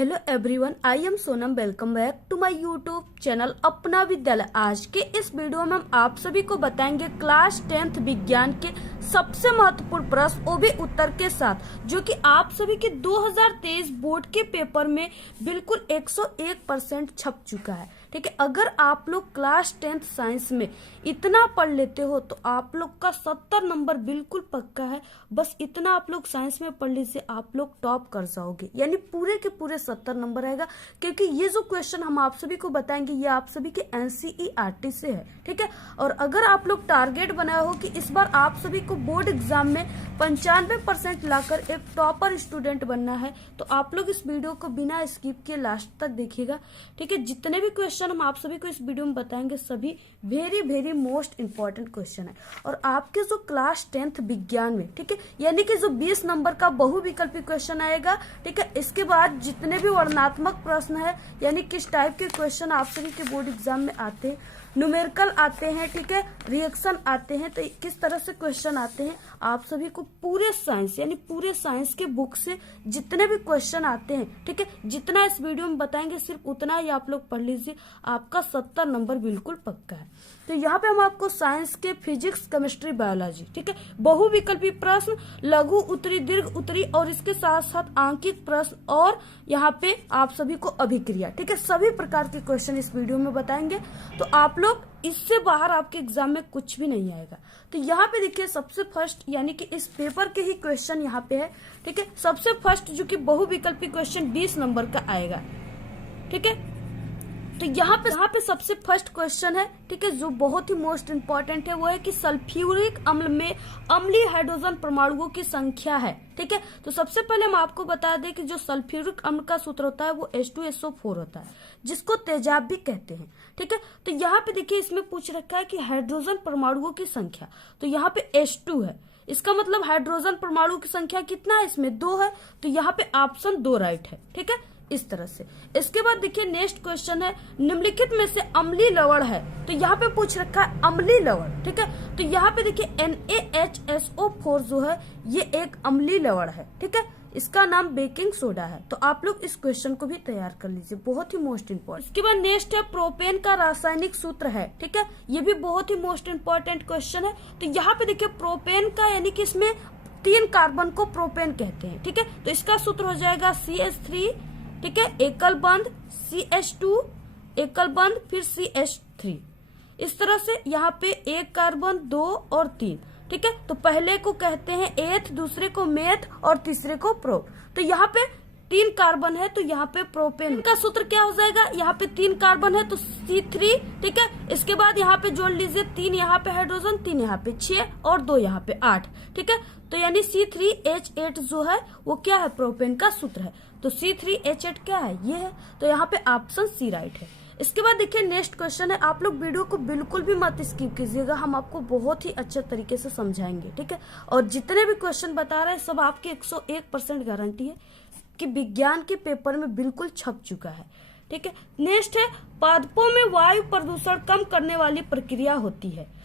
Hello everyone, I am Sonam. Welcome back to my YouTube channel अपना विद्यालय। आज के इस वीडियो में हम आप सभी को बताएंगे क्लास 10th विज्ञान के सबसे महत्वपूर्ण प्रश्न, वो भी उत्तर के साथ, जो कि आप सभी के 2023 बोर्ड के पेपर में बिल्कुल 101% छप चुका है। ठीक है, अगर आप लोग क्लास 10th साइंस में इतना पढ़ लेते हो तो आप लोग का 70 नंबर बिल्कुल पक्का है। बस इतना आप लोग साइंस में पढ़ लीजिए, आप लोग टॉप कर जाओगे, यानी पूरे के पूरे 70 नंबर आएगा। क्योंकि ये जो क्वेश्चन हम आप सभी को बताएंगे ये आप सभी के एनसीईआरटी से है। ठीक है, और अगर आप लोग टारगेट बनाए हो कि इस बार आप सभी को बोर्ड एग्जाम में 95% लाकर एक टॉपर स्टूडेंट बनना है, तो आप लोग इस वीडियो को बिना स्किप किए लास्ट तक देखिएगा। ठीक है, जितने भी क्वेश्चन हम आप सभी को इस वीडियो में बताएंगे सभी very very most important question है। और आपके जो क्लास 10th विज्ञान में, ठीक है, यानी कि जो 20 नंबर का बहुविकल्पी क्वेश्चन आएगा। ठीक है, इसके बाद जितने भी वर्णनात्मक प्रश्न है, यानी किस टाइप के क्वेश्चन आप सभी के बोर्ड एग्जाम में आते हैं, न्यूमेरिकल आते हैं, ठीक है, रिएक्शन आते हैं, तो किस तरह से क्वेश्चन आते हैं, आप सभी को पूरे साइंस यानी पूरे साइंस के बुक से जितने भी क्वेश्चन आते हैं, ठीक है, जितना इस वीडियो में बताएंगे सिर्फ उतना ही आप लोग पढ़ लीजिए, आपका 70 नंबर बिल्कुल पक्का है। तो यहाँ पे हम आपको साइंस के फिजिक्स, केमिस्ट्री, बायोलॉजी, ठीक है, बहुविकल्पी प्रश्न, लघु उत्तरी, दीर्घ उत्तरी और इसके साथ साथ आंकिक प्रश्न और यहाँ पे आप सभी को अभिक्रिया, ठीक है, सभी प्रकार के क्वेश्चन इस वीडियो में बताएंगे। तो आप लोग इससे बाहर आपके एग्जाम में कुछ भी नहीं आएगा। तो यहाँ पे देखिए सबसे फर्स्ट यानी कि इस पेपर के ही क्वेश्चन यहाँ पे है। ठीक है, सबसे फर्स्ट जो कि बहुविकल्पी क्वेश्चन 20 नंबर का आएगा। ठीक है, तो यहाँ पे सबसे फर्स्ट क्वेश्चन है, ठीक है, जो बहुत ही मोस्ट इंपॉर्टेंट है, वो है कि सल्फ्यूरिक अम्ल में अम्लीय हाइड्रोजन परमाणुओं की संख्या है। ठीक है, तो सबसे पहले हम आपको बता दें कि जो सल्फ्यूरिक अम्ल का सूत्र होता है वो H2SO4 होता है, जिसको तेजाब भी कहते हैं। ठीक है, तो यहाँ पे देखिए इसमें पूछ रखा है कि हाइड्रोजन परमाणुओं की संख्या, तो यहाँ पे H2 है, इसका मतलब हाइड्रोजन परमाणु की संख्या कितना है, इसमें 2 है, तो यहाँ पे ऑप्शन 2 राइट है। ठीक है, इस तरह से। इसके बाद देखिए नेक्स्ट क्वेश्चन है, निम्नलिखित में से अम्लीय लवण है, तो यहाँ पे पूछ रखा है अम्लीय लवण। ठीक है, तो यहाँ पे देखिए NaHSO4 जो है ये एक अम्लीय लवण है। ठीक है, इसका नाम बेकिंग सोडा है। तो आप लोग इस क्वेश्चन को भी तैयार कर लीजिए, बहुत ही मोस्ट इंपॉर्टेंट। इसके बाद नेक्स्ट है प्रोपेन का रासायनिक सूत्र है। ठीक है, ये भी बहुत ही मोस्ट इंपॉर्टेंट क्वेश्चन है। तो यहाँ पे देखिए प्रोपेन का यानी कि इसमें 3 कार्बन को प्रोपेन कहते हैं। ठीक है, तो इसका सूत्र हो जाएगा CH3, ठीक है, एकल बंध, CH2 एकल बंध, फिर CH3। इस तरह से यहाँ पे एक कार्बन, 2 और 3। ठीक है, तो पहले को कहते हैं एथ, दूसरे को मेथ और तीसरे को प्रो। तो यहाँ पे 3 कार्बन है, तो यहाँ पे प्रोपेन का सूत्र क्या हो जाएगा, यहाँ पे 3 कार्बन है तो C3। ठीक है, इसके बाद यहाँ पे जोड़ लीजिए 3 यहाँ पे हाइड्रोजन, 3 यहाँ पे 6 और 2 यहाँ पे 8। ठीक है, तो यानी C3H8 जो है वो क्या है, प्रोपेन का सूत्र है। तो C3H8 क्या है, ये है, तो यहाँ पे ऑप्शन C राइट है। इसके बाद देखिए नेक्स्ट क्वेश्चन है, आप लोग वीडियो को बिल्कुल भी मत स्किप कीजिएगा, हम आपको बहुत ही अच्छे तरीके से समझाएंगे। ठीक है, और जितने भी क्वेश्चन बता रहे हैं सब आपके 101% गारंटी है कि विज्ञान के पेपर में बिल्कुल छप चुका है। ठीक है, नेक्स्ट है पादपों में वायु प्रदूषण कम करने वाली प्रक्रिया होती है,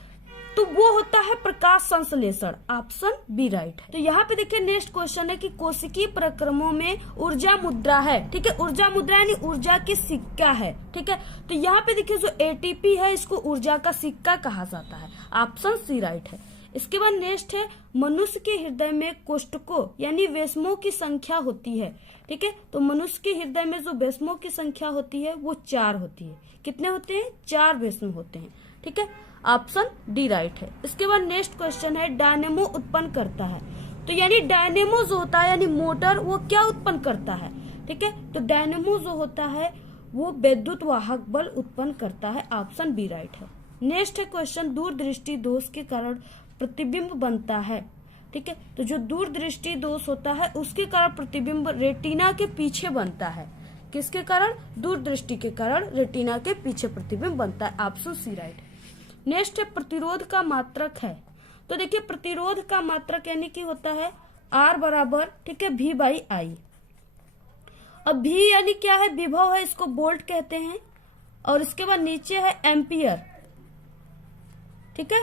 तो वो होता है प्रकाश संश्लेषण, ऑप्शन बी राइट है। तो यहाँ पे देखिए नेक्स्ट क्वेश्चन है कि कोशिकीय प्रक्रमों में ऊर्जा मुद्रा है। ठीक है, ऊर्जा मुद्रा यानी ऊर्जा की सिक्का है। ठीक है, तो यहाँ पे देखिए जो ATP है इसको ऊर्जा का सिक्का कहा जाता है, ऑप्शन सी राइट है। इसके बाद नेक्स्ट है मनुष्य के हृदय में कोष्ठकों यानी वेस्मों की संख्या होती है। ठीक है, तो मनुष्य के हृदय में जो वेस्मों की संख्या होती है वो 4 होती है। कितने होते हैं, 4 वेस्म होते हैं। ठीक है, ऑप्शन डी राइट है। इसके बाद नेक्स्ट क्वेश्चन है डायनेमो उत्पन्न करता है, तो यानी डायनेमो जो होता है यानी मोटर, वो क्या उत्पन्न करता है। ठीक है, तो डायनेमो जो होता है वो विद्युत वाहक बल उत्पन्न करता है, ऑप्शन बी राइट है। नेक्स्ट है क्वेश्चन दूरदृष्टि दोष के कारण प्रतिबिंब बनता है। ठीक है, तो जो दूरदृष्टि दोष होता है उसके कारण प्रतिबिंब रेटिना के पीछे बनता है। किसके कारण, दूरदृष्टि के कारण रेटिना के पीछे प्रतिबिंब बनता है, ऑप्शन सी राइट है। नेक्स्ट है प्रतिरोध का मात्रक है, तो देखिए प्रतिरोध का मात्रक यानी कि होता है R बराबर, ठीक है, V/I। अब V यानी क्या है, विभव है, इसको वोल्ट कहते हैं, और इसके बाद नीचे है एम्पियर। ठीक है,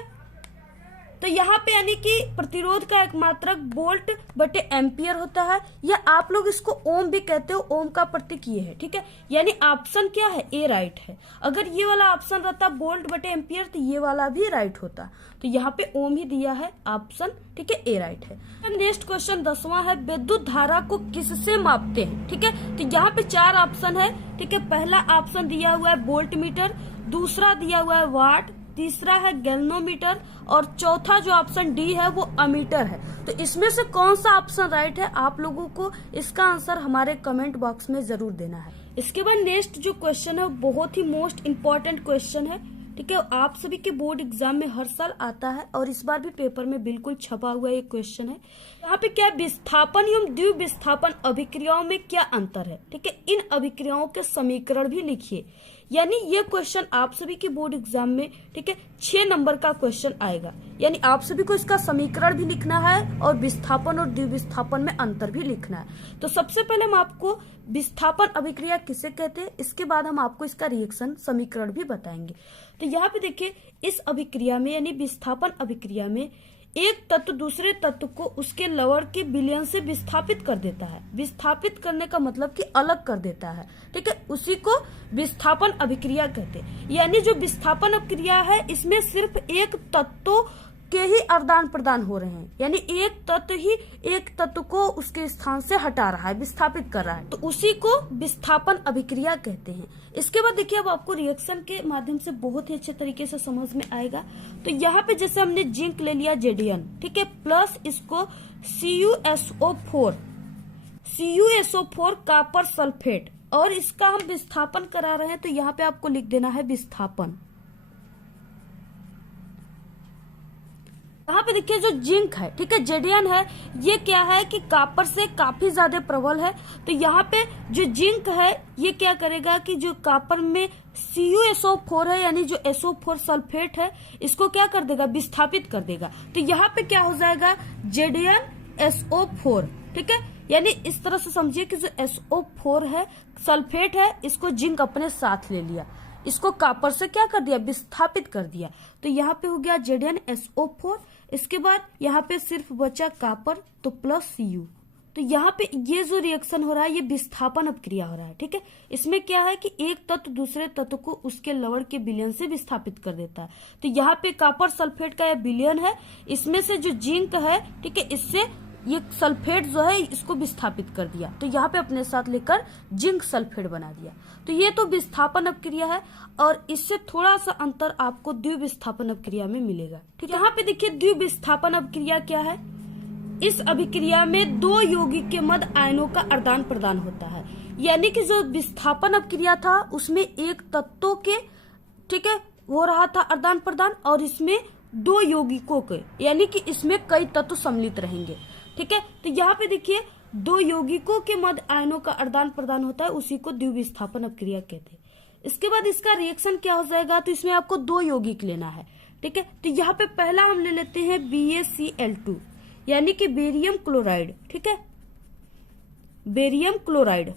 तो यहाँ पे यानी कि प्रतिरोध का एक मात्रक वोल्ट बटे एम्पियर होता है, या आप लोग इसको ओम भी कहते हो, ओम का प्रतीक ये है, ठीक है। यानी ऑप्शन क्या है, ए राइट है। अगर ये वाला ऑप्शन रहता वोल्ट बटे एम्पियर तो ये वाला भी राइट होता, तो यहाँ पे ओम ही दिया है ऑप्शन, ठीक है, ए राइट है। नेक्स्ट क्वेश्चन 10वां है, विद्युत धारा को किससे मापते हैं, ठीक है। तो यहाँ पे 4 ऑप्शन है, ठीक है। पहला ऑप्शन दिया हुआ है वोल्ट मीटर, दूसरा दिया हुआ है वाट, तीसरा है गैल्वेनोमीटर और चौथा जो ऑप्शन डी है वो अमीटर है। तो इसमें से कौन सा ऑप्शन राइट है, आप लोगों को इसका आंसर हमारे कमेंट बॉक्स में जरूर देना है। इसके बाद नेक्स्ट जो क्वेश्चन है बहुत ही मोस्ट इम्पोर्टेंट क्वेश्चन है, ठीक है। आप सभी के बोर्ड एग्जाम में हर साल आता है और इस बार भी पेपर में बिल्कुल छपा हुआ एक क्वेश्चन है। यहाँ पे क्या विस्थापन एवं द्विविस्थापन अभिक्रियाओं में क्या अंतर है, ठीक है। इन अभिक्रियाओं के समीकरण भी लिखिए। यानी ये क्वेश्चन आप सभी के बोर्ड एग्जाम में, ठीक है, 6 नंबर का क्वेश्चन आएगा। यानी आप सभी को इसका समीकरण भी लिखना है और विस्थापन और द्विविस्थापन में अंतर भी लिखना है। तो सबसे पहले हम आपको विस्थापन अभिक्रिया किसे कहते हैं, इसके बाद हम आपको इसका रिएक्शन समीकरण भी बताएंगे। तो यहाँ पे देखिए, इस अभिक्रिया में यानी विस्थापन अभिक्रिया में एक तत्व दूसरे तत्व को उसके लवण के विलयन से विस्थापित कर देता है। विस्थापित करने का मतलब कि अलग कर देता है, ठीक है, उसी को विस्थापन अभिक्रिया कहते हैं। यानी जो विस्थापन अभिक्रिया है इसमें सिर्फ एक तत्व के ही आदान प्रदान हो रहे हैं, यानी एक तत्व ही एक तत्व को उसके स्थान से हटा रहा है, विस्थापित कर रहा है, तो उसी को विस्थापन अभिक्रिया कहते हैं। इसके बाद देखिए, अब आपको रिएक्शन के माध्यम से बहुत ही अच्छे तरीके से समझ में आएगा। तो यहाँ पे जैसे हमने जिंक ले लिया Zn, ठीक है, प्लस इसको CuSO4 कॉपर सल्फेट, और इसका हम विस्थापन करा रहे हैं, तो यहाँ पे आपको लिख देना है विस्थापन। यहाँ पे देखिए जो जिंक है, ठीक है, Zn है, ये क्या है कि कॉपर से काफी ज्यादा प्रबल है। तो यहाँ पे जो जिंक है ये क्या करेगा कि जो कॉपर में CuSO4 है यानी जो SO4 सल्फेट है इसको क्या कर देगा, विस्थापित कर देगा। तो यहाँ पे क्या हो जाएगा, ZnSO4, ठीक है। यानी इस तरह से समझिए कि जो SO4 है सल्फेट है, इसको जिंक अपने साथ ले लिया, इसको कॉपर से क्या कर दिया, विस्थापित कर दिया। तो यहाँ पे हो गया ZnSO4। इसके बाद यहाँ पे सिर्फ बचा कॉपर, तो प्लस Cu। तो यहाँ पे ये जो रिएक्शन हो रहा है ये विस्थापन अभिक्रिया हो रहा है, ठीक है। इसमें क्या है कि एक तत्व दूसरे तत्व को उसके लवण के विलयन से विस्थापित कर देता है। तो यहाँ पे कॉपर सल्फेट का यह विलयन है, इसमें से जो जिंक है, ठीक है, इससे ये सल्फेट जो है इसको विस्थापित कर दिया, तो यहाँ पे अपने साथ लेकर जिंक सल्फेट बना दिया। तो ये तो विस्थापन अभिक्रिया है, और इससे थोड़ा सा अंतर आपको द्विविस्थापन अभिक्रिया में मिलेगा, ठीक है। यहाँ पे देखिए द्विविस्थापन अभिक्रिया क्या है, इस अभिक्रिया में दो यौगिक के मध्य आयनों का आदान प्रदान होता है। यानी कि जो विस्थापन अभिक्रिया था उसमें एक तत्वों के, ठीक है, हो रहा था आदान प्रदान, और इसमें दो यौगिकों के, यानी कि इसमें कई तत्व सम्मिलित रहेंगे, ठीक है। तो यहाँ पे देखिए दो यौगिकों के मध्य आयनों का आदान प्रदान होता है, उसी को द्विविस्थापन अभिक्रिया कहते हैं। इसके बाद इसका रिएक्शन क्या हो जाएगा, तो इसमें आपको दो यौगिक लेना है, ठीक है। तो यहाँ पे पहला हम ले लेते हैं BaCl2 यानी कि बेरियम क्लोराइड, ठीक है, बेरियम क्लोराइड,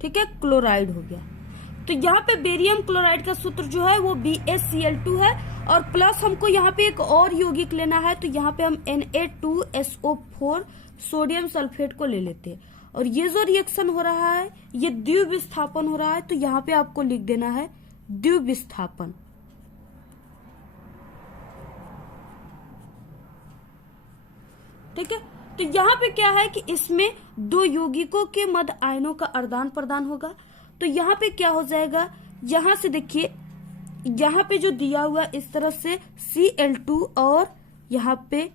ठीक है, क्लोराइड हो गया। तो यहाँ पे बेरियम क्लोराइड का सूत्र जो है वो BaCl2 है, और प्लस हमको यहाँ पे एक और यौगिक लेना है, तो यहाँ पे हम Na2SO4 सोडियम सल्फेट को ले लेते हैं। और ये जो रिएक्शन हो रहा है ये द्विविस्थापन हो रहा है, तो यहाँ पे आपको लिख देना है द्विविस्थापन, ठीक है। तो यहाँ पे क्या है कि इसमें दो यौगिकों के मध्य आयनों का आदान प्रदान होगा। तो यहाँ पे क्या हो जाएगा, यहाँ से देखिए यहाँ पे जो दिया हुआ इस तरह से Cl2 और यहाँ पे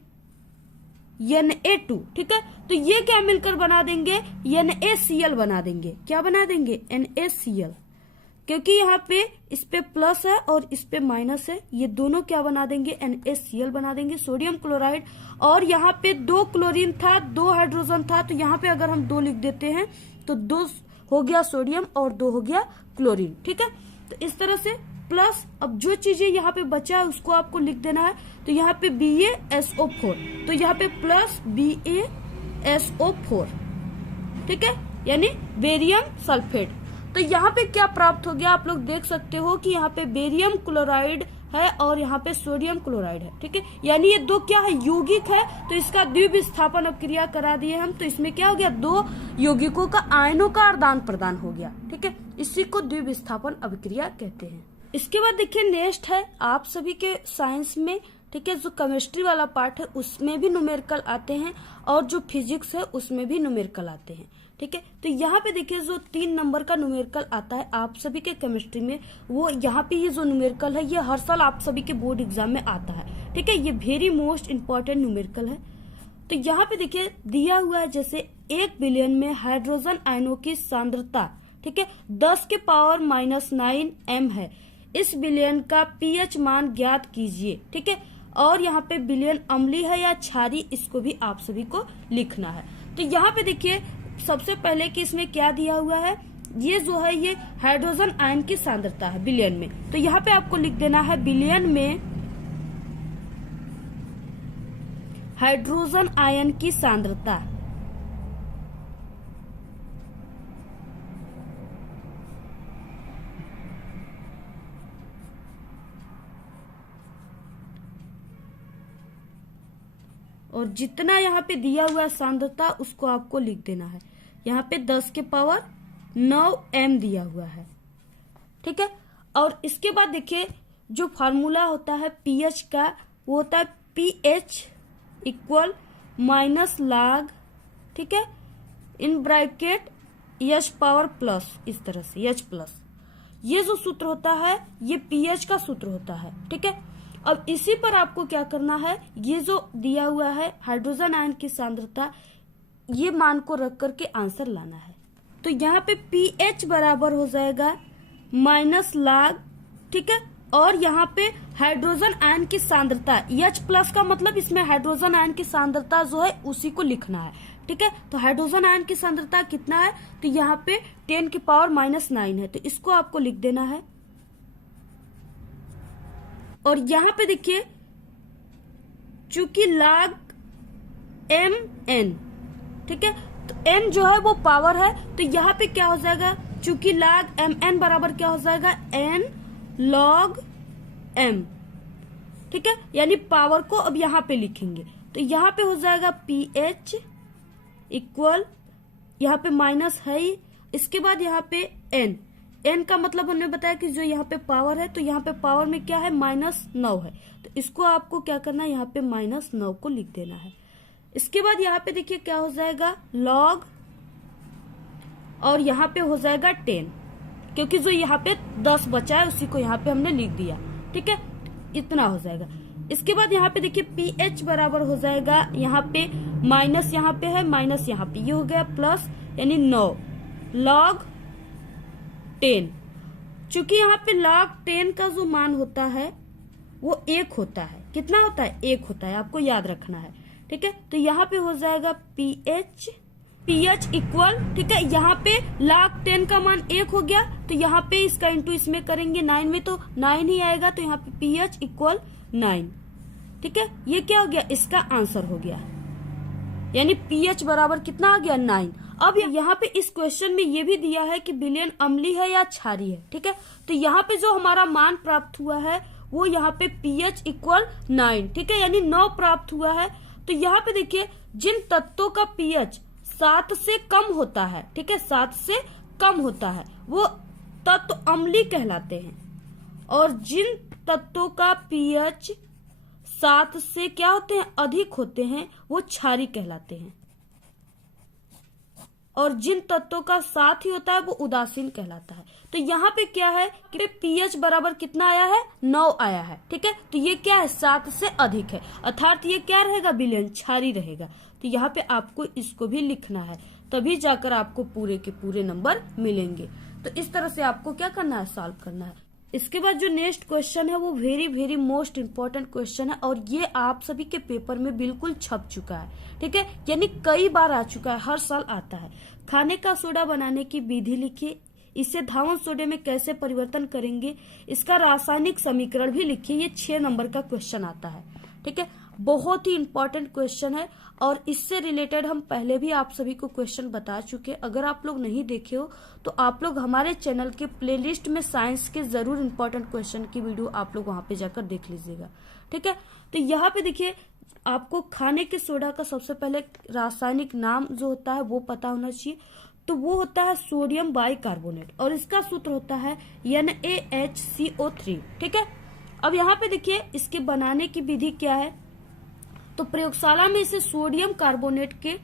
Na2, ठीक है। तो ये क्या मिलकर बना देंगे, NaCl बना देंगे। क्या बना देंगे, NaCl, क्योंकि यहाँ पे इस पे प्लस है और इस पे माइनस है, ये दोनों क्या बना देंगे, NaCl बना देंगे, सोडियम क्लोराइड। और यहाँ पे 2 क्लोरीन था, 2 हाइड्रोजन था, तो यहाँ पे अगर हम 2 लिख देते हैं तो 2 हो गया सोडियम और 2 हो गया क्लोरीन, ठीक है। तो इस तरह से प्लस, अब जो चीजें यहाँ पे बचा है उसको आपको लिख देना है। तो यहाँ पे BaSO4, तो यहाँ पे प्लस BaSO4, ठीक है, यानी बेरियम सल्फेट। तो यहाँ पे क्या प्राप्त हो गया, आप लोग देख सकते हो कि यहाँ पे बेरियम क्लोराइड है और यहाँ पे सोडियम क्लोराइड है। ठीक है, यानी ये दो क्या है, यौगिक है, तो इसका द्विविस्थापन अभिक्रिया करा दिए हम, तो इसमें क्या हो गया, दो यौगिकों का आयनों का आदान प्रदान हो गया। ठीक है, इसी को द्विविस्थापन अभिक्रिया कहते हैं। इसके बाद देखिए नेक्स्ट है आप सभी के साइंस में, ठीक है, जो केमिस्ट्री वाला पार्ट है उसमें भी न्यूमेरिकल आते हैं और जो फिजिक्स है उसमें भी न्यूमेरिकल आते हैं। ठीक है, तो यहाँ पे देखिए जो 3 नंबर का न्यूमेरिकल आता है आप सभी के केमिस्ट्री में, वो यहाँ पे ये जो न्यूमेरिकल है ये हर साल आप सभी के बोर्ड एग्जाम में आता है। ठीक है, ये वेरी मोस्ट इंपॉर्टेंट न्यूमेरिकल है। तो यहाँ पे देखिए दिया हुआ है जैसे 1 बिलियन में हाइड्रोजन आयनों की सांद्रता, ठीक है, 10⁻⁹ m है। इस बिलियन का पीएच मान ज्ञात कीजिए। ठीक है, और यहाँ पे बिलियन अम्लीय है या क्षारीय, इसको भी आप सभी को लिखना है। तो यहाँ पे देखिए सबसे पहले कि इसमें क्या दिया हुआ है, ये जो है ये हाइड्रोजन आयन की सांद्रता है बिलियन में, तो यहाँ पे आपको लिख देना है बिलियन में हाइड्रोजन आयन की सांद्रता। और जितना यहाँ पे दिया हुआ सांद्रता उसको आपको लिख देना है। यहाँ पे 10⁹ m दिया हुआ है। ठीक है, और इसके बाद देखिए जो फार्मूला होता है पीएच का, वो होता है पीएच इक्वल -log, ठीक है, इन ब्रैकेट H+, इस तरह से H+। ये जो सूत्र होता है ये पीएच का सूत्र होता है। ठीक है, अब इसी पर आपको क्या करना है, ये जो दिया हुआ है हाइड्रोजन आयन की सांद्रता, ये मान को रख करके आंसर लाना है। तो यहाँ पे पीएच बराबर हो जाएगा -log, ठीक है, और यहाँ पे हाइड्रोजन आयन की सांद्रता H+ का मतलब इसमें हाइड्रोजन आयन की सांद्रता जो है उसी को लिखना है। ठीक है, तो हाइड्रोजन आयन की सांद्रता कितना है, तो यहाँ पे 10⁻⁹ है, तो इसको आपको लिख देना है। और यहाँ पे देखिए चूंकि log mn, ठीक है, तो n जो है वो पावर है, तो यहाँ पे क्या हो जाएगा, चूंकि log mn बराबर क्या हो जाएगा, n log m। ठीक है, यानी पावर को अब यहाँ पे लिखेंगे, तो यहाँ पे हो जाएगा pH इक्वल, यहाँ पे माइनस है ही, इसके बाद यहाँ पे n का मतलब हमने बताया कि जो यहाँ पे पावर है, तो यहाँ पे पावर में क्या है, -9 है, तो इसको आपको क्या करना है, यहाँ पे -9 को लिख देना है। इसके बाद यहाँ पे देखिए क्या हो जाएगा, log, और यहाँ पे हो जाएगा 10, क्योंकि जो यहाँ पे 10 बचा है उसी को यहाँ पे हमने लिख दिया। ठीक है, इतना हो जाएगा। इसके बाद यहाँ पे देखिए pH बराबर हो जाएगा, यहाँ पे माइनस यहाँ पे है, माइनस यहाँ पे, ये हो गया प्लस, यानी 9 log 10। चूंकि यहाँ पे log 10 का जो मान होता है वो 1 होता है, कितना होता है, 1 होता है, आपको याद रखना है। ठीक है, तो यहाँ पे हो जाएगा pH इक्वल, ठीक है, यहाँ पे log 10 का मान 1 हो गया, तो यहाँ पे इसका इंटू इसमें करेंगे 9 में, तो 9 ही आएगा, तो यहाँ पे pH इक्वल 9। ठीक है, ये क्या हो गया, इसका आंसर हो गया, यानी pH बराबर कितना आ गया, 9। अब यहाँ पे इस क्वेश्चन में ये भी दिया है कि बिलियन अम्लीय है या क्षारीय है। ठीक है, तो यहाँ पे जो हमारा मान प्राप्त हुआ है वो यहाँ पे pH इक्वल 9, ठीक है, यानी 9 प्राप्त हुआ है। तो यहाँ पे देखिए जिन तत्वों का pH 7 से कम होता है, ठीक है, 7 से कम होता है, वो तत्व अम्लीय कहलाते हैं, और जिन तत्वों का pH 7 से क्या होते हैं, अधिक होते हैं, वो क्षारीय कहलाते हैं, और जिन तत्वों का 7 ही होता है वो उदासीन कहलाता है। तो यहाँ पे क्या है कि pH बराबर कितना आया है, 9 आया है। ठीक है, तो ये क्या है, 7 से अधिक है, अर्थात ये क्या रहेगा, बिलियन, क्षारीय रहेगा। तो यहाँ पे आपको इसको भी लिखना है, तभी जाकर आपको पूरे के पूरे नंबर मिलेंगे। तो इस तरह से आपको क्या करना है, सॉल्व करना है। इसके बाद जो नेक्स्ट क्वेश्चन है वो very very most important question है, और ये आप सभी के पेपर में बिल्कुल छप चुका है। ठीक है, यानी कई बार आ चुका है, हर साल आता है। खाने का सोडा बनाने की विधि लिखिए, इसे धावन सोडे में कैसे परिवर्तन करेंगे, इसका रासायनिक समीकरण भी लिखिए। ये 6 नंबर का क्वेश्चन आता है। ठीक है, बहुत ही इंपॉर्टेंट क्वेश्चन है और इससे रिलेटेड हम पहले भी आप सभी को क्वेश्चन बता चुके हैं। अगर आप लोग नहीं देखे हो तो आप लोग हमारे चैनल के प्लेलिस्ट में साइंस के जरूर इंपॉर्टेंट क्वेश्चन की वीडियो आप लोग वहां पे जाकर देख लीजिएगा। ठीक है, तो यहाँ पे देखिए आपको खाने के सोडा का सबसे पहले रासायनिक नाम जो होता है वो पता होना चाहिए। तो वो होता है सोडियम बाइकार्बोनेट और इसका सूत्र होता है NaHCO3। ठीक है, अब यहाँ पे देखिए इसके बनाने की विधि क्या है। तो प्रयोगशाला में इसे सोडियम कार्बोनेट के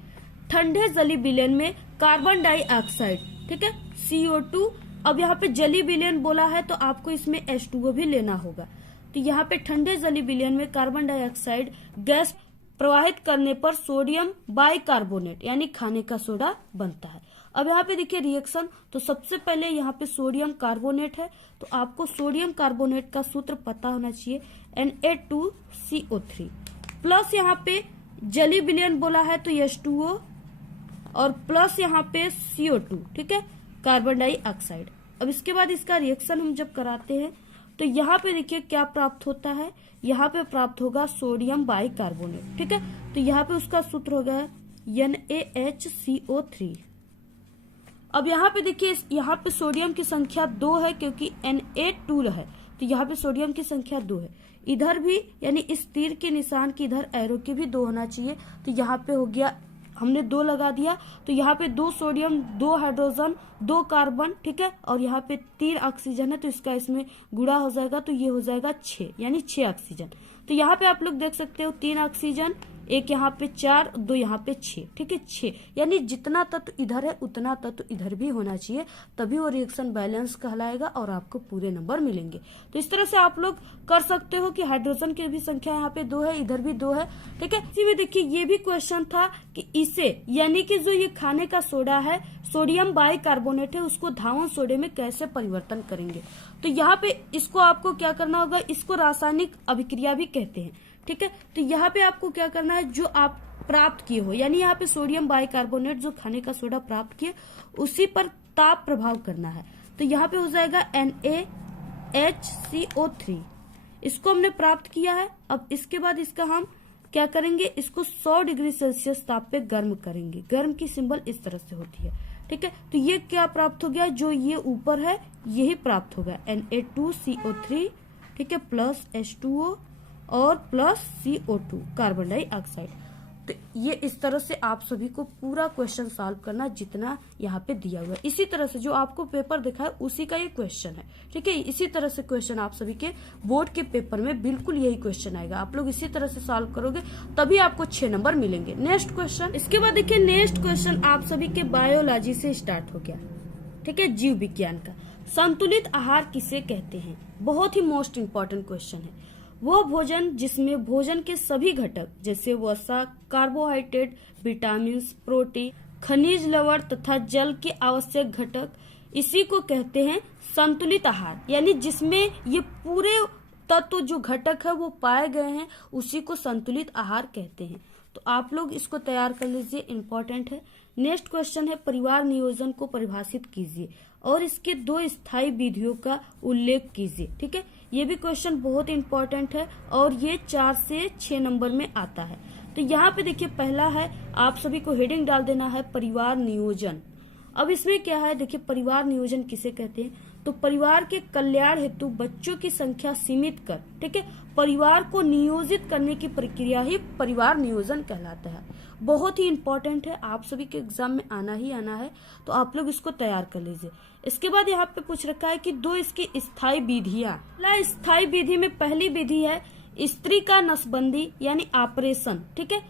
ठंडे जली विलयन में कार्बन डाइऑक्साइड, ठीक है, CO2, अब यहाँ पे जली विलयन बोला है तो आपको इसमें H2O भी लेना होगा। तो यहाँ पे ठंडे जली विलयन में कार्बन डाइऑक्साइड गैस प्रवाहित करने पर सोडियम बाइकार्बोनेट यानी खाने का सोडा बनता है। अब यहाँ पे देखिए रिएक्शन, तो सबसे पहले यहाँ पे सोडियम कार्बोनेट है तो आपको सोडियम कार्बोनेट का सूत्र पता होना चाहिए Na2CO3 प्लस यहाँ पे जली विलयन बोला है तो H2O और प्लस यहाँ पे CO2, ठीक है, कार्बन डाइऑक्साइड। अब इसके बाद इसका रिएक्शन हम जब कराते हैं तो यहाँ पे देखिए क्या प्राप्त होता है, यहाँ पे प्राप्त होगा सोडियम बाइकार्बोनेट। ठीक है, तो यहाँ पे उसका सूत्र होगा NaHCO3। अब यहाँ पे देखिए यहाँ पे सोडियम की संख्या 2 है क्योंकि Na2 है तो यहाँ पे सोडियम की संख्या 2 है। इधर भी यानी इस तीर के निशान की इधर एरो के भी 2 होना चाहिए तो यहाँ पे हो गया, हमने 2 लगा दिया तो यहाँ पे 2 सोडियम 2 हाइड्रोजन 2 कार्बन, ठीक है, और यहाँ पे 3 ऑक्सीजन है तो इसका इसमें गुणा हो जाएगा तो ये हो जाएगा 6 यानी 6 ऑक्सीजन। तो यहाँ पे आप लोग देख सकते हो 3 ऑक्सीजन, एक यहाँ पे 4, 2 यहाँ पे 6, ठीक है, 6 यानी जितना तत्व इधर है उतना तत्व इधर भी होना चाहिए तभी वो रिएक्शन बैलेंस कहलाएगा और आपको पूरे नंबर मिलेंगे। तो इस तरह से आप लोग कर सकते हो कि हाइड्रोजन की भी संख्या यहाँ पे 2 है, इधर भी 2 है। ठीक है, इसी में देखिए ये भी क्वेश्चन था कि इसे यानी कि जो ये खाने का सोडा है सोडियम बाइकार्बोनेट है उसको धावन सोडे में कैसे परिवर्तन करेंगे। तो यहाँ पे इसको आपको क्या करना होगा, इसको रासायनिक अभिक्रिया भी कहते हैं। ठीक है, तो यहाँ पे आपको क्या करना है, जो आप प्राप्त किए हो यानी यहाँ पे सोडियम बाइकार्बोनेट जो खाने का सोडा प्राप्त किए उसी पर ताप प्रभाव करना है। तो यहाँ पे हो जाएगा NaHCO3, इसको हमने प्राप्त किया है। अब इसके बाद इसका हम क्या करेंगे, इसको 100 डिग्री सेल्सियस ताप पे गर्म करेंगे। गर्म की सिंबल इस तरह से होती है। ठीक है, तो ये क्या प्राप्त हो गया, जो ये ऊपर है यही प्राप्त होगा Na2CO3, ठीक है, प्लस H2O और प्लस CO2 कार्बन डाइऑक्साइड। तो ये इस तरह से आप सभी को पूरा क्वेश्चन सॉल्व करना जितना यहाँ पे दिया हुआ है। इसी तरह से जो आपको पेपर दिखा है उसी का ये क्वेश्चन है। ठीक है, इसी तरह से क्वेश्चन आप सभी के बोर्ड के पेपर में बिल्कुल यही क्वेश्चन आएगा। आप लोग इसी तरह से सॉल्व करोगे तभी आपको 6 नंबर मिलेंगे। नेक्स्ट क्वेश्चन, इसके बाद देखिए नेक्स्ट क्वेश्चन आप सभी के बायोलॉजी से स्टार्ट हो गया। ठीक है, जीव विज्ञान का। संतुलित आहार किसे कहते हैं, बहुत ही मोस्ट इंपॉर्टेंट क्वेश्चन है। वो भोजन जिसमें भोजन के सभी घटक जैसे वसा, कार्बोहाइड्रेट, विटामिन, प्रोटीन, खनिज लवण तथा जल के आवश्यक घटक, इसी को कहते हैं संतुलित आहार। यानी जिसमें ये पूरे तत्व जो घटक है वो पाए गए हैं उसी को संतुलित आहार कहते हैं। तो आप लोग इसको तैयार कर लीजिए, इंपॉर्टेंट है। नेक्स्ट क्वेश्चन है परिवार नियोजन को परिभाषित कीजिए और इसके 2 स्थायी विधियों का उल्लेख कीजिए। ठीक है, ये भी क्वेश्चन बहुत इंपॉर्टेंट है और ये 4 से 6 नंबर में आता है। तो यहाँ पे देखिए पहला है, आप सभी को हेडिंग डाल देना है परिवार नियोजन। अब इसमें क्या है, देखिए परिवार नियोजन किसे कहते हैं, तो परिवार के कल्याण हेतु बच्चों की संख्या सीमित कर, ठीक है, परिवार को नियोजित करने की प्रक्रिया ही परिवार नियोजन कहलाता है। बहुत ही इंपॉर्टेंट है, आप सभी के एग्जाम में आना ही आना है, तो आप लोग इसको तैयार कर लीजिए। इसके बाद यहाँ पे पूछ रखा है कि 2 इसकी स्थायी विधियां। स्थायी विधि में पहली विधि है स्त्री का नसबंदी यानी ऑपरेशन। ठीक है,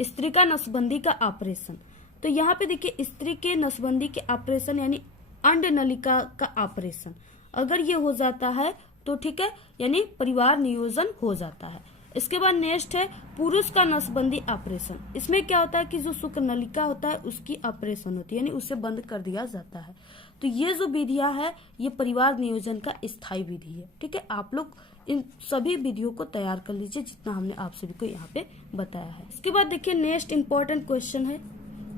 स्त्री का नसबंदी का ऑपरेशन। तो यहाँ पे देखिए स्त्री के नसबंदी के ऑपरेशन यानी अंड नलिका का ऑपरेशन अगर ये हो जाता है तो ठीक है, यानी परिवार नियोजन हो जाता है। इसके बाद नेक्स्ट है पुरुष का नसबंदी ऑपरेशन। इसमें क्या होता है कि जो शुक्र नलिका होता है उसकी ऑपरेशन होती है यानी उसे बंद कर दिया जाता है। तो ये जो विधियां है ये परिवार नियोजन का स्थायी विधि है। ठीक है, आप लोग इन सभी विधियों को तैयार कर लीजिए जितना हमने आप सभी को यहाँ पे बताया है। इसके बाद देखिए नेक्स्ट इंपॉर्टेंट क्वेश्चन है,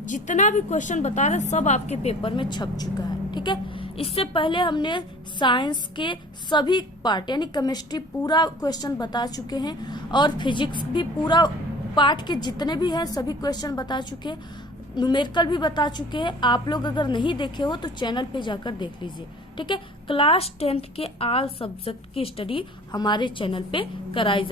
जितना भी क्वेश्चन बता रहे सब आपके पेपर में छप चुका है। ठीक है, इससे पहले हमने साइंस के सभी पार्ट यानी केमिस्ट्री पूरा क्वेश्चन बता चुके हैं और फिजिक्स भी पूरा पार्ट के जितने भी हैं सभी क्वेश्चन बता चुके हैं, न्यूमेरिकल भी बता चुके हैं। आप लोग अगर नहीं देखे हो तो चैनल पे जाकर देख लीजिए, ठीक है। क्लास 10th के ऑल सब्जेक्ट की स्टडी हमारे चैनल पे कराई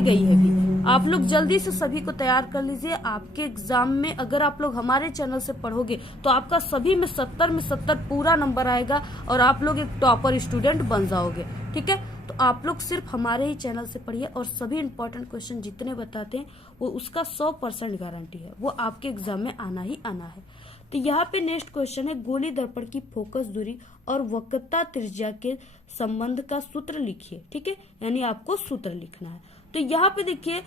गई है भी। आप लोग जल्दी से सभी को तैयार कर लीजिए। आपके एग्जाम में अगर आप लोग हमारे चैनल से पढ़ोगे तो आपका सभी में 70 में 70 पूरा नंबर आएगा और आप लोग एक टॉपर स्टूडेंट बन जाओगे, ठीक है। तो आप लोग सिर्फ हमारे ही चैनल से पढ़िए और सभी इंपॉर्टेंट क्वेश्चन जितने बताते हैं वो उसका 100% गारंटी है, वो आपके एग्जाम में आना ही आना है। तो यहाँ पे नेक्स्ट क्वेश्चन है, गोली दर्पण की फोकस दूरी और वक्रता त्रिज्या के संबंध का सूत्र लिखिए, ठीक है। यानी आपको सूत्र लिखना है। तो यहाँ पे देखिए,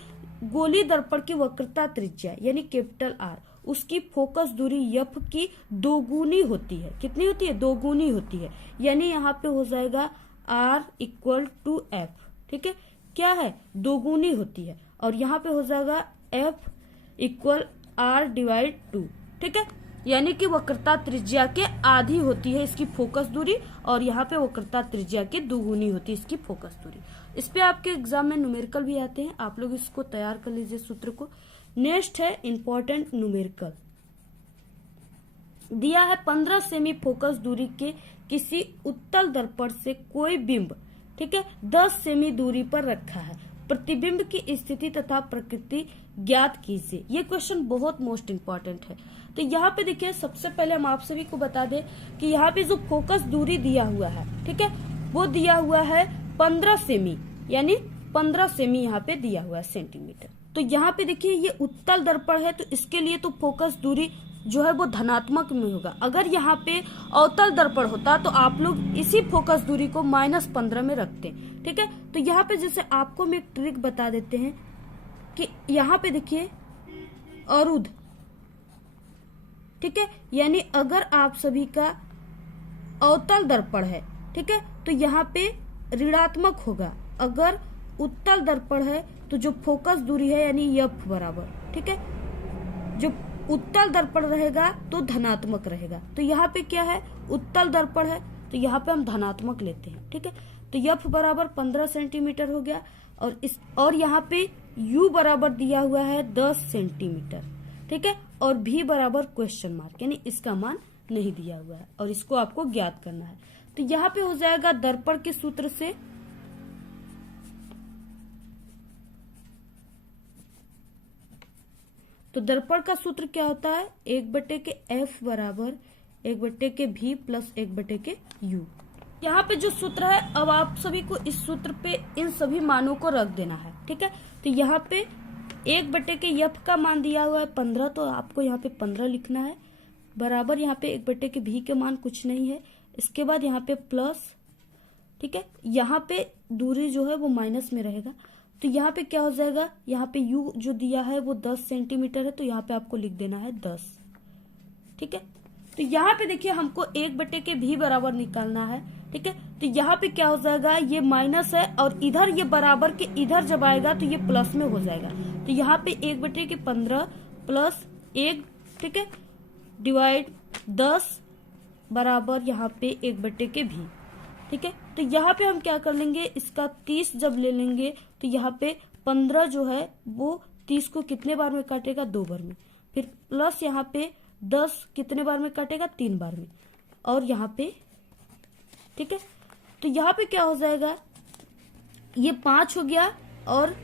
गोली दर्पण की वक्रता त्रिज्या यानी कैपिटल R, उसकी फोकस दूरी एफ की दोगुनी होती है। कितनी होती है? दोगुनी होती है। यानी यहाँ पे हो जाएगा R इक्वल टू एफ, ठीक है। क्या है? दोगुनी होती है। और यहाँ पे हो जाएगा F इक्वल R डिवाइड 2, ठीक है। यानी कि वक्रता त्रिज्या के आधी होती है इसकी फोकस दूरी और यहाँ पे वक्रता त्रिज्या के दोगुनी होती है इसकी फोकस दूरी। इस पे आपके एग्जाम में न्यूमेरिकल भी आते हैं, आप लोग इसको तैयार कर लीजिए सूत्र को। नेक्स्ट है इंपॉर्टेंट न्यूमेरिकल, दिया है 15 सेमी फोकस दूरी के किसी उत्तल दर्पण से कोई बिंब, ठीक है, 10 सेमी दूरी पर रखा है। प्रतिबिंब की स्थिति तथा प्रकृति ज्ञात कीजिए। ये क्वेश्चन बहुत मोस्ट इंपॉर्टेंट है। तो यहाँ पे देखिए, सबसे पहले हम आप सभी को बता दें कि यहाँ पे जो फोकस दूरी दिया हुआ है, ठीक है, वो दिया हुआ है 15 सेमी, यानी 15 सेमी यहाँ पे दिया हुआ है सेंटीमीटर। तो यहाँ पे देखिए, ये उत्तल दर्पण है तो इसके लिए तो फोकस दूरी जो है वो धनात्मक में होगा। अगर यहाँ पे अवतल दर्पण होता तो आप लोग इसी फोकस दूरी को -15 में रखते, ठीक है। तो यहाँ पे जैसे आपको मैं एक ट्रिक बता देते हैं कि यहाँ पे देखिए अरुद्ध, ठीक है, यानी अगर आप सभी का अवतल दर्पण है, ठीक है, तो यहाँ पे ऋणात्मक होगा। अगर उत्तल दर्पण है तो जो फोकस दूरी है यानी एफ बराबर, ठीक है, जो उत्तल दर्पण रहेगा तो धनात्मक रहेगा। तो यहाँ पे क्या है? उत्तल दर्पण है तो यहाँ पे हम धनात्मक लेते हैं, ठीक है। तो एफ बराबर 15 सेंटीमीटर हो गया और यहाँ पे यू बराबर दिया हुआ है 10 सेंटीमीटर, ठीक है। और भी बराबर क्वेश्चन मार्क, यानी इसका मान नहीं दिया हुआ है और इसको आपको ज्ञात करना है। तो यहाँ पे हो जाएगा दर्पण के सूत्र से, तो दर्पण का सूत्र क्या होता है? 1/f बराबर 1/v प्लस 1/u। यहाँ पे जो सूत्र है, अब आप सभी को इस सूत्र पे इन सभी मानों को रख देना है, ठीक है। तो यहाँ पे 1/f का मान दिया हुआ है 15, तो आपको यहाँ पे 15 लिखना है, बराबर यहाँ पे 1/v के मान कुछ नहीं है। इसके बाद यहाँ पे प्लस, ठीक है, यहाँ पे दूरी जो है वो माइनस में रहेगा। तो यहाँ पे क्या हो जाएगा? यहाँ पे u जो दिया है वो 10 सेंटीमीटर है, तो यहाँ पे आपको लिख देना है 10, ठीक है। तो यहाँ पे देखिए, हमको 1/v बराबर निकालना है, ठीक है। तो यहाँ पे क्या हो जाएगा? ये माइनस है और इधर ये बराबर के इधर जब आएगा तो ये प्लस में हो जाएगा। तो यहाँ पे 1/15 प्लस 1, ठीक है, डिवाइड 10 बराबर यहाँ पे 1/v, ठीक है। तो यहाँ पे हम क्या कर लेंगे? इसका 30 जब ले लेंगे तो यहाँ पे 15 जो है वो 30 को कितने बार में काटेगा? 2 बार में। फिर प्लस यहाँ पे 10 कितने बार में काटेगा? 3 बार में। और यहाँ पे, ठीक है, तो यहाँ पे क्या हो जाएगा? ये 5 हो गया और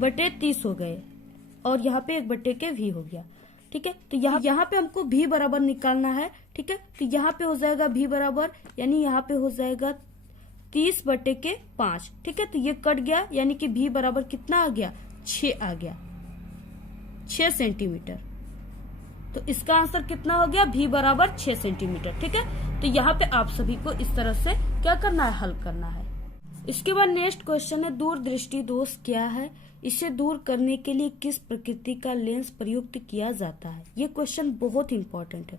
बटे 30 हो गए और यहाँ पे 1/v हो गया, ठीक है। तो यहाँ पे हमको v बराबर निकालना है, ठीक है। तो यहाँ पे हो जाएगा v बराबर, यानी यहाँ पे हो जाएगा 30/5, ठीक है। तो ये कट गया, यानी कि v बराबर कितना आ गया? 6 आ गया, 6 सेंटीमीटर। तो इसका आंसर कितना हो गया? v बराबर 6 सेंटीमीटर, ठीक है। तो यहाँ पे आप सभी को इस तरह से क्या करना है? हल करना है। इसके बाद नेक्स्ट क्वेश्चन है, दूरदृष्टि दोष क्या है? इसे दूर करने के लिए किस प्रकृति का लेंस प्रयुक्त किया जाता है? ये क्वेश्चन बहुत इंपॉर्टेंट है,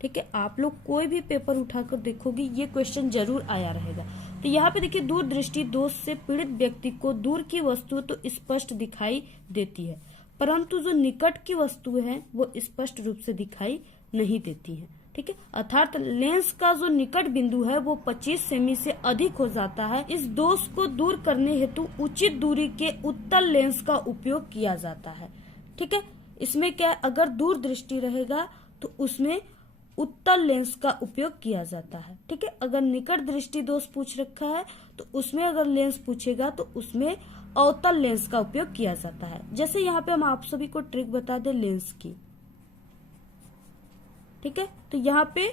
ठीक है। आप लोग कोई भी पेपर उठाकर देखोगे ये क्वेश्चन जरूर आया रहेगा। तो यहाँ पे देखिए, दूरदृष्टि दोष से पीड़ित व्यक्ति को दूर की वस्तु तो स्पष्ट दिखाई देती है, परंतु जो निकट की वस्तुएं हैं वो स्पष्ट रूप से दिखाई नहीं देती हैं। ठीक है, अर्थात लेंस का जो निकट बिंदु है वो 25 सेमी से अधिक हो जाता है। इस दोष को दूर करने हेतु उचित दूरी के उत्तल लेंस का उपयोग किया जाता है। ठीक है, इसमें क्या है, अगर दूर दृष्टि रहेगा तो उसमें उत्तल लेंस का उपयोग किया जाता है। ठीक है, अगर निकट दृष्टि दोष पूछ रखा है तो उसमें अगर लेंस पूछेगा तो उसमें अवतल लेंस का उपयोग किया जाता है। जैसे यहाँ पे हम आप सभी को ट्रिक बता दें लेंस की। ठीक है, तो यहाँ पे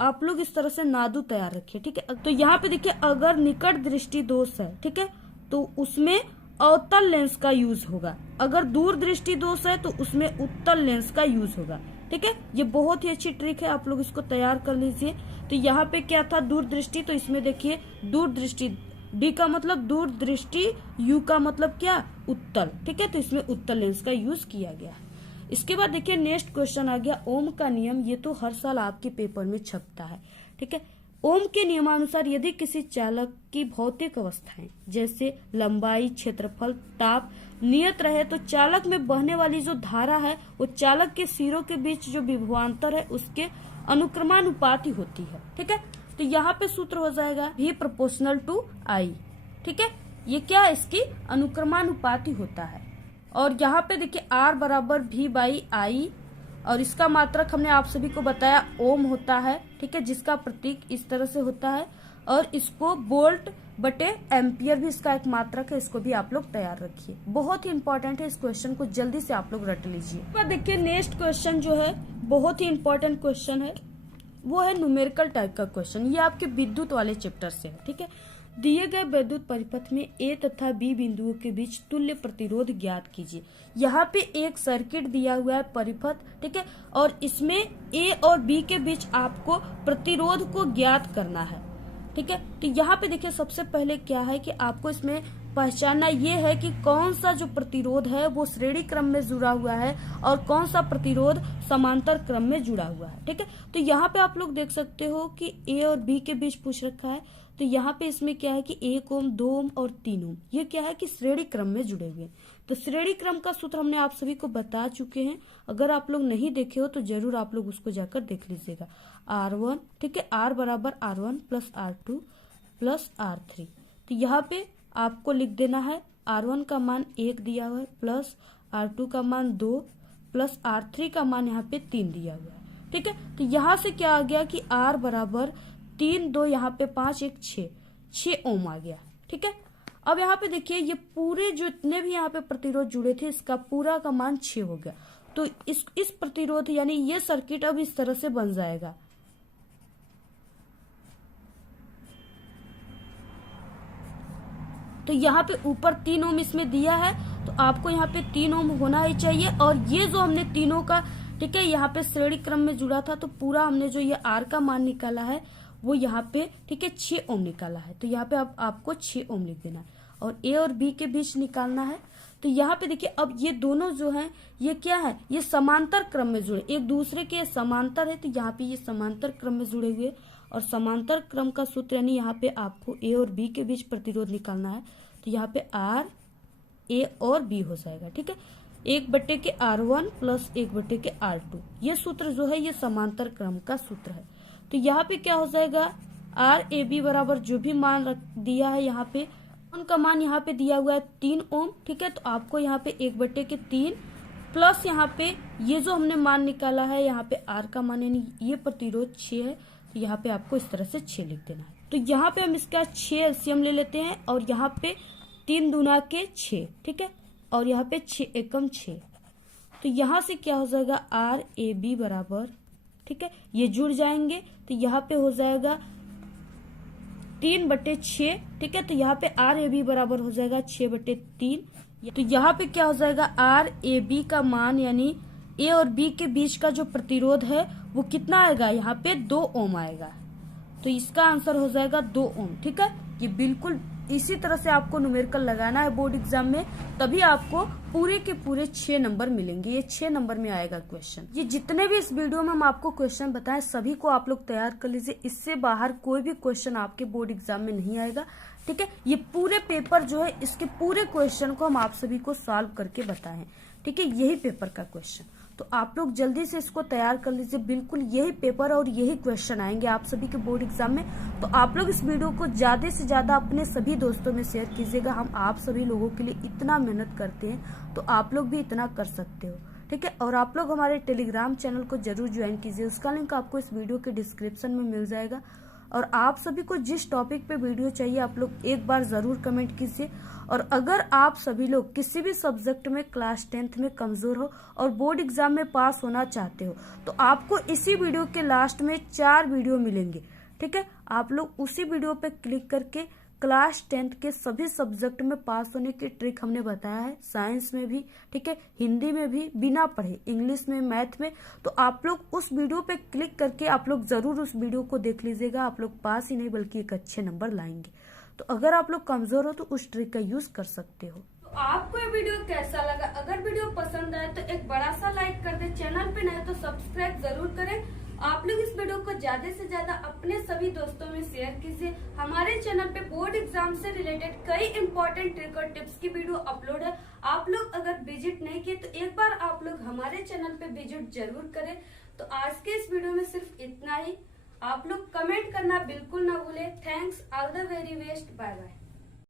आप लोग इस तरह से नादू तैयार रखिए। ठीक है, तो यहाँ पे देखिए अगर निकट दृष्टि दोष है, ठीक है, तो उसमें अवतल लेंस का यूज होगा। अगर दूर दृष्टि दोष है तो उसमें उत्तल लेंस का यूज होगा। ठीक है, ये बहुत ही अच्छी ट्रिक है, आप लोग इसको तैयार कर लीजिए। तो यहाँ पे क्या था, दूर दृष्टि, तो इसमें देखिए दूर दृष्टि, डी का मतलब दूर दृष्टि, यू का मतलब क्या, उत्तल। ठीक है, तो इसमें उत्तल लेंस का यूज किया गया है। इसके बाद देखिए नेक्स्ट क्वेश्चन आ गया ओम का नियम। ये तो हर साल आपके पेपर में छपता है। ठीक है, ओम के नियमानुसार यदि किसी चालक की भौतिक अवस्थाएं जैसे लंबाई, क्षेत्रफल, ताप नियत रहे तो चालक में बहने वाली जो धारा है वो चालक के सिरों के बीच जो विभवांतर है उसके अनुक्रमानुपाती होती है। ठीक है, तो यहाँ पे सूत्र हो जाएगा V प्रोपोर्शनल टू I। ठीक है, ये क्या है, इसकी अनुक्रमानुपाती होता है। और यहाँ पे देखिए R बराबर V बाई I, और इसका मात्रक हमने आप सभी को बताया ओम होता है। ठीक है, जिसका प्रतीक इस तरह से होता है, और इसको वोल्ट बटे एम्पियर भी इसका एक मात्रक है, इसको भी आप लोग तैयार रखिए। बहुत ही इंपॉर्टेंट है, इस क्वेश्चन को जल्दी से आप लोग रट लीजिए। देखिए नेक्स्ट क्वेश्चन जो है बहुत ही इंपॉर्टेंट क्वेश्चन है, वो है न्यूमेरिकल टाइप का क्वेश्चन। ये आपके विद्युत वाले चैप्टर से है। ठीक है, दिए गए विद्युत परिपथ में ए तथा बी बिंदुओं के बीच तुल्य प्रतिरोध ज्ञात कीजिए। यहाँ पे एक सर्किट दिया हुआ है परिपथ। ठीक है, और इसमें ए और बी के बीच आपको प्रतिरोध को ज्ञात करना है। ठीक है, तो यहाँ पे देखिए सबसे पहले क्या है कि आपको इसमें पहचानना ये है कि कौन सा जो प्रतिरोध है वो श्रेणी क्रम में जुड़ा हुआ है और कौन सा प्रतिरोध समांतर क्रम में जुड़ा हुआ है। ठीक है, तो यहाँ पे आप लोग देख सकते हो कि ए और बी के बीच पूछ रखा है। तो यहाँ पे इसमें क्या है कि 1 ओम, 2 ओम और 3 ओम, ये क्या है कि श्रेणी क्रम में जुड़े हुए हैं। तो श्रेणी क्रम का सूत्र हमने आप सभी को बता चुके हैं। अगर आप लोग नहीं देखे हो तो जरूर आप लोग उसको जाकर देख लीजिएगा। R1, ठीक है, R बराबर R1 plus R2 plus R3। तो यहाँ पे आपको लिख देना है R1 का मान 1 दिया हुआ है, प्लस R2 का मान 2 प्लस R3 का मान यहाँ पे 3 दिया हुआ है। ठीक है, तो यहाँ से क्या आ गया कि R बराबर 3, 2 यहाँ पे 5, 1 6 ओम आ गया। ठीक है, अब यहाँ पे देखिए ये पूरे जितने भी यहाँ पे प्रतिरोध जुड़े थे इसका पूरा का मान 6 हो गया। तो इस प्रतिरोध यानी ये सर्किट अब इस तरह से बन जाएगा। तो यहाँ पे ऊपर 3 ओम इसमें दिया है, तो आपको यहाँ पे 3 ओम होना ही चाहिए। और ये जो हमने तीनों का, ठीक है, यहाँ पे श्रेणी क्रम में जुड़ा था, तो पूरा हमने जो ये R का मान निकाला है वो यहाँ पे, ठीक है, 6 ओम निकाला है। तो यहाँ पे आपको 6 ओम लिख देना है और A और B के बीच निकालना है। तो यहाँ पे देखिए अब ये दोनों जो हैं ये क्या है, ये समांतर क्रम में जुड़े, एक दूसरे के समांतर है। तो यहाँ पे ये समांतर क्रम में जुड़े हुए, और समांतर क्रम का सूत्र यानी यहाँ पे आपको A और B के बीच प्रतिरोध निकालना है। तो यहाँ पे R, A और B हो जाएगा। ठीक है, 1 के R1 प्लस 1 के R2, ये सूत्र जो है ये समांतर क्रम का सूत्र है। तो यहाँ पे क्या हो जाएगा, R A B बराबर जो भी मान दिया है यहाँ पे, उनका मान यहाँ पे दिया हुआ है 3 ओम। ठीक है, तो आपको यहाँ पे 1 के 3 प्लस यहाँ पे ये जो हमने मान निकाला है यहाँ पे R का मान यानी ये प्रतिरोध 6 है। तो यहाँ पे आपको इस तरह से 6 लिख देना है। तो यहाँ पे हम इसका 6 एलसीएम ले लेते हैं, और यहाँ पे 3 दूना के 6, ठीक है, और यहाँ पे 6 एकम 6। तो यहाँ से क्या हो जाएगा, R A B बराबर, ठीक है, ये जुड़ जाएंगे। तो यहाँ पे हो जाएगा 3/6। ठीक है, तो यहाँ पे R A B बराबर हो जाएगा 6/3। तो यहाँ पे क्या हो जाएगा, R A B का मान यानी A और B के बीच का जो प्रतिरोध है वो कितना आएगा, यहाँ पे 2 ओम आएगा। तो इसका आंसर हो जाएगा 2 ओम। ठीक है, ये बिल्कुल इसी तरह से आपको न्यूमेरिकल लगाना है बोर्ड एग्जाम में, तभी आपको पूरे के पूरे 6 नंबर मिलेंगे। ये 6 नंबर में आएगा क्वेश्चन। ये जितने भी इस वीडियो में हम आपको क्वेश्चन बताएं सभी को आप लोग तैयार कर लीजिए, इससे बाहर कोई भी क्वेश्चन आपके बोर्ड एग्जाम में नहीं आएगा। ठीक है, ये पूरे पेपर जो है इसके पूरे क्वेश्चन को हम आप सभी को सॉल्व करके बताएं। ठीक है, यही पेपर का क्वेश्चन। तो आप लोग जल्दी से इसको तैयार कर लीजिए, बिल्कुल यही पेपर और यही क्वेश्चन आएंगे आप सभी के बोर्ड एग्जाम में। तो आप लोग इस वीडियो को ज्यादा से ज्यादा अपने सभी दोस्तों में शेयर कीजिएगा। हम आप सभी लोगों के लिए इतना मेहनत करते हैं, तो आप लोग भी इतना कर सकते हो, ठीक है। और आप लोग हमारे टेलीग्राम चैनल को जरूर ज्वाइन कीजिए, उसका लिंक आपको इस वीडियो के डिस्क्रिप्शन में मिल जाएगा। और आप सभी को जिस टॉपिक पे वीडियो चाहिए आप लोग एक बार जरूर कमेंट कीजिए। और अगर आप सभी लोग किसी भी सब्जेक्ट में क्लास 10th में कमजोर हो और बोर्ड एग्जाम में पास होना चाहते हो, तो आपको इसी वीडियो के लास्ट में 4 वीडियो मिलेंगे, ठीक है। आप लोग उसी वीडियो पे क्लिक करके क्लास 10th के सभी सब्जेक्ट में पास होने की ट्रिक हमने बताया है, साइंस में भी, ठीक है, हिंदी में भी बिना पढ़े, इंग्लिश में, मैथ में। तो आप लोग उस वीडियो पे क्लिक करके आप लोग जरूर उस वीडियो को देख लीजिएगा। आप लोग पास ही नहीं बल्कि एक अच्छे नंबर लाएंगे। तो अगर आप लोग कमजोर हो तो उस ट्रिक का यूज कर सकते हो। तो आपको ये वीडियो कैसा लगा? अगर वीडियो पसंद आए तो एक बड़ा सा लाइक कर दे, चैनल पे नए तो सब्सक्राइब जरूर करें। आप लोग इस वीडियो को ज्यादा से ज्यादा अपने सभी दोस्तों में शेयर कीजिए। हमारे चैनल पे बोर्ड एग्जाम से रिलेटेड कई इंपॉर्टेंट ट्रिक और टिप्स की वीडियो अपलोड है। आप लोग अगर विजिट नहीं किए तो एक बार आप लोग हमारे चैनल पे विजिट जरूर करें। तो आज के इस वीडियो में सिर्फ इतना ही। आप लोग कमेंट करना बिल्कुल ना भूले। Thanks, all the very best, bye bye.